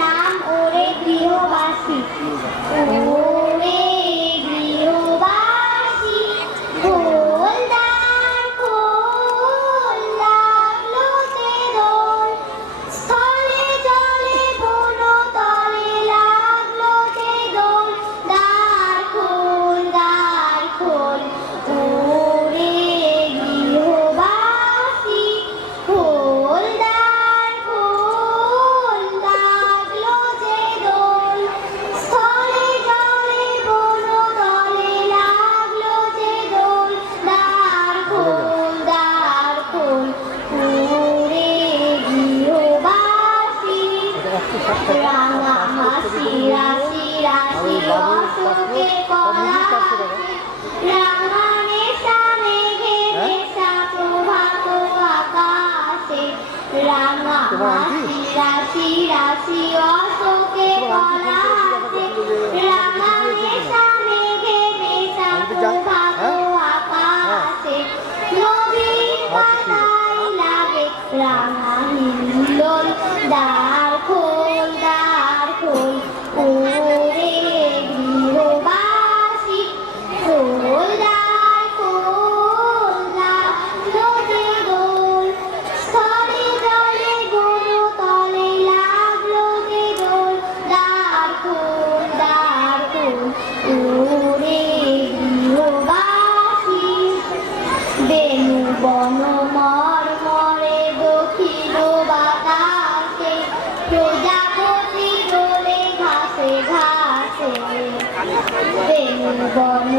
নাম ওরে গৃহবাসী, ওরে গৃহবাসী, খোল দ্বার খোল, লাগলো যে দোল, স্থলে জলে বন তলে লাগলো যে দোল, দ্বার খোল ওরে গৃহবাসী, খোল দ্বার খোল, লাগলো যে দোল, স্থলে জলে বন তলে লাগলো যে দোল, দ্বার খোল ওরে গৃহবাসী। রাঙা হাসি রাশি রাশি অশোকে পলাশে, রাঙা নেশা মেঘে নেশা প্রভাত আকাশে, রাঙা হাসি রাশি রাশি অশোকে পলাশে, রাঙা নেশা মেঘে নেশা প্রভাত আকাশে, নদীর পাতায় লাগে রাঙা হিল্লোল, দ্বার খোল ওরে গৃহবাসী, খোল দ্বার খোল, লাগলো যে দোল, স্থলে জলে বন তলে লাগলো যে দোল, দ্বার খোল ওরে গৃহবাসী। বেনু বন মর্মরে দক্ষিণ বাতাসে, প্রজাপতি দোলে ঘাসে ঘাসে, বেনু বন